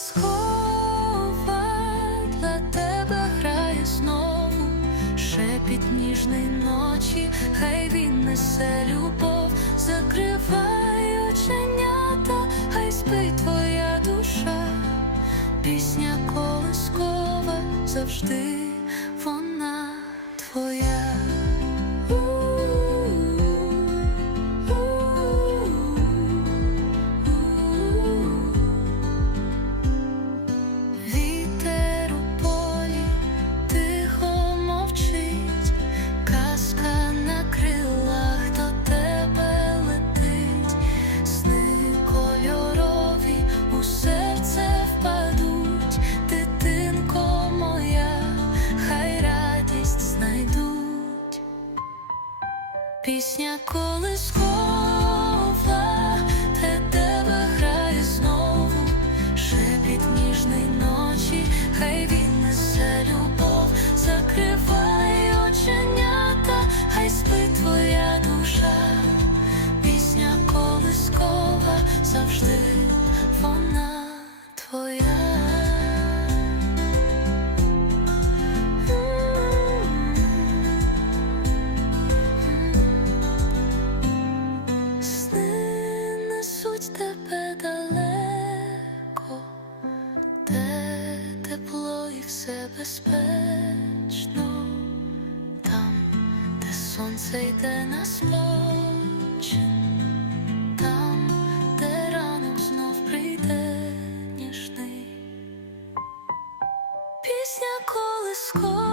колискова для тебе грає знову, шепіт ніжний ночі, хай він несе любов, закривай хай спить твоя душа, пісня колискова завжди Пісня колискова, безпечно, там, де сонце йде на спочин, там, де ранок знов прийде ніжний. Пісня колискова